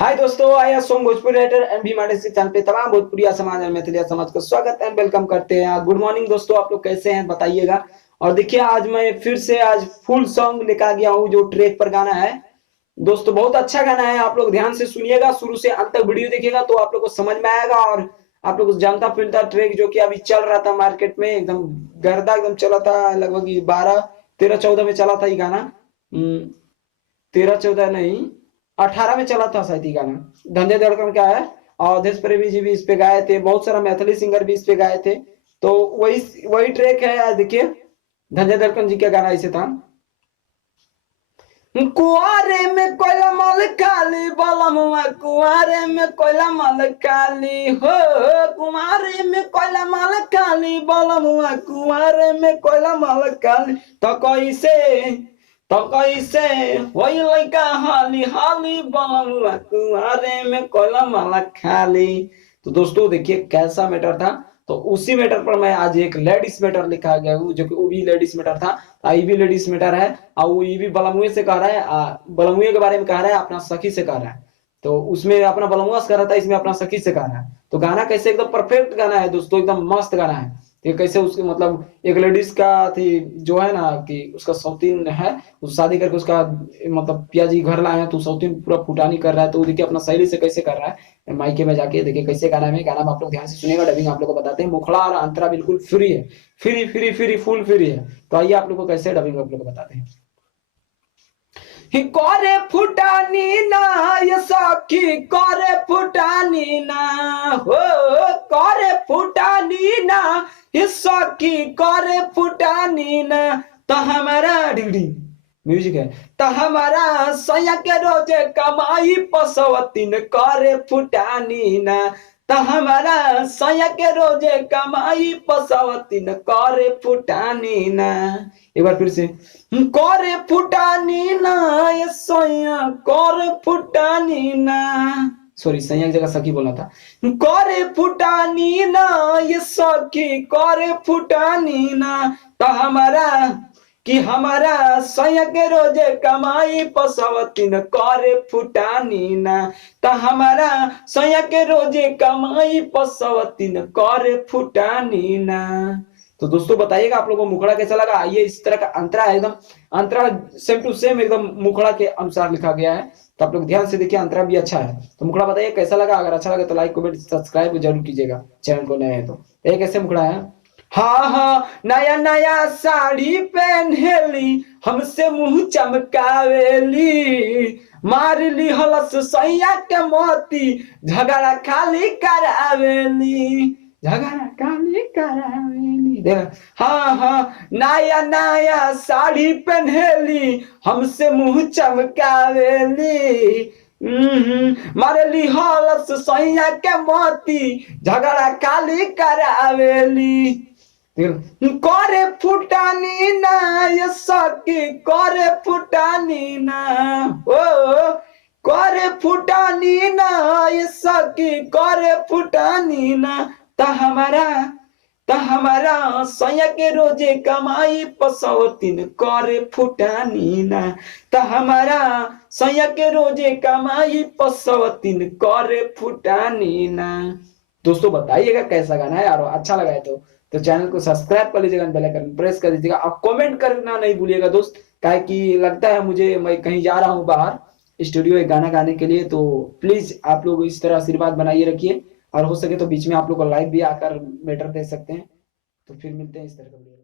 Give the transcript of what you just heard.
हाय दोस्तों, आया सोम Bhojpuri writer and भी माने चैनल पे तमाम भोजपुरी समाज और मैथिली समाज को स्वागत एंड वेलकम करते हैं। गुड मॉर्निंग दोस्तों, आप लोग कैसे हैं बताइएगा। और देखिए आज मैं फिर से आज फुल सॉन्ग लेकर आ गया हूँ जो ट्रैक पर गाना है। दोस्तों बहुत अच्छा गाना है, आप लोग ध्यान से सुनिएगा, शुरू से अंत तक वीडियो देखिएगा तो आप लोग को समझ में आएगा। और आप लोग जानता फिरता ट्रैक जो कि अभी चल रहा था मार्केट में, एकदम गर्दा एकदम चला था, लगभग 12 13 14 में चला था ये गाना। 13 14 नहीं, 18 में चला था शायद ये गाना। धंधे धड़कन का है और अवधेश प्रेमी जी भी इस पे गाए थे, बहुत सारा मैथिली सिंगर भी इस पे गाए थे। तो वही वही ट्रैक है। आज देखिए धंधे धड़कन जी का गाना ऐसे था। कुआरे में कोयला मल काली बलमुआ, कुआरे में कोयला मल काली हो, कुआरे में कोयला मल काली बलमुआ, कुआरे में कोयला मल काली। तो कैसे वही लड़का हाली हाली बलमुआ, कुआरे में कोयला मल खाली। तो दोस्तों देखिए कैसा मैटर था। तो उसी मैटर पर मैं आज एक लेडीज मैटर लिखा गया हूँ, जो कि वो भी लेडीज मैटर था, आई भी लेडीज मैटर है। और वो ये भी बलमुए से कह रहा है, बलमुए के बारे में कह रहा है, अपना सखी से कह रहा है। तो उसमें अपना बलमुआ से कह रहा था, इसमें अपना सखी से कह रहा है। तो गाना कैसे एकदम परफेक्ट गाना है दोस्तों, एकदम मस्त गाना है। तो कैसे उसके मतलब एक लेडीज का थी जो है ना कि उसका सौतीन है, उस शादी करके उसका मतलब पियाजी घर लाए हैं, तो सौतीन पूरा फुटानी कर रहा है। तो वो देखिए अपना शैली से कैसे कर रहा है मायके में जाके। देखिए कैसे गाना में, गाना में आप लोग ध्यान से सुनिएगा, डबिंग आप लोग को बताते हैं। मुखड़ा और अंतरा बिल्कुल फ्री है, free free free full free है। तो आइए आप लोग को कैसे डबिंग आप लोग को बताते हैं। करे फुटानी ना ये सखी, करे फुटानी ना हो, करे फुटानी ना ये सखी, करे फुटानी ना। तो हमारा डिगडी म्यूजिक है। तो हमारा सैया के रोजे कमाई पसवतीन, करे फुटानी ना। तो हमारा सैया के रोजे कमाई पसवतीन, करे फुटानी ना। एक बार फिर से, करे फुटानी ना ये सैया, करे फुटानी ना। सॉरी, सैया की जगह सखी बोलना था। करे फुटानी ना ये सखी, करे फुटानी ना। तो हमारा कि हमारा सैया के रोजे कमाई पसवतीन, करे फुटानी ना। तो हमारा सैया के रोजे कमाई पसवतीन, करे फुटानी ना। तो दोस्तों बताइएगा आप लोगों को मुखड़ा कैसा लगा। आइए इस तरह का अंतरा है, एकदम अंतरा सेम टू सेम एकदम मुखड़ा के अनुसार लिखा गया है। तो आप लोग ध्यान से देखिए, अंतरा भी अच्छा है। तो मुखड़ा बताइए कैसा लगा। अगर अच्छा लगा तो लाइक कमेंट सब्सक्राइब जरूर कीजिएगा, चैनल को नए हैं तो। ये कैसे मुखड़ा है। हाँ हाँ, नया नया साड़ी पहनेली, हमसे मुंह चमकावेली, मार ली हलस सैया के मोती, झगड़ा खाली करावेली, झगड़ा खाली करावेली। देख, हाँ हाँ, नया नया साड़ी पहनेली, हमसे मुंह चमकावेली, मारेली हलस सैया के मोती, झगड़ा खाली करावेली। करे फुटानी ना ये सखी, करे फुटानी ना ओ, करे फुटानी ना ये सखी, करे फुटानी ना। त हमारा सैया के रोजे कमाई पसवतीन, करे फुटानी ना। त हमारा सैया के रोजे कमाई पसवतीन, करे फुटानी ना। दोस्तों बताइएगा कैसा गाना है, और अच्छा लगा है तो चैनल को सब्सक्राइब कर लीजिएगा, बेल आइकन प्रेस कर दीजिएगा, और कमेंट करना नहीं भूलिएगा दोस्त। काहे कि लगता है मुझे मैं कहीं जा रहा हूँ बाहर स्टूडियो एक गाना गाने के लिए। तो प्लीज आप लोग इस तरह आशीर्वाद बनाइए रखिए, और हो सके तो बीच में आप लोग को लाइव भी आकर मैटर दे सकते हैं। तो फिर मिलते हैं इस तरह का वीडियो।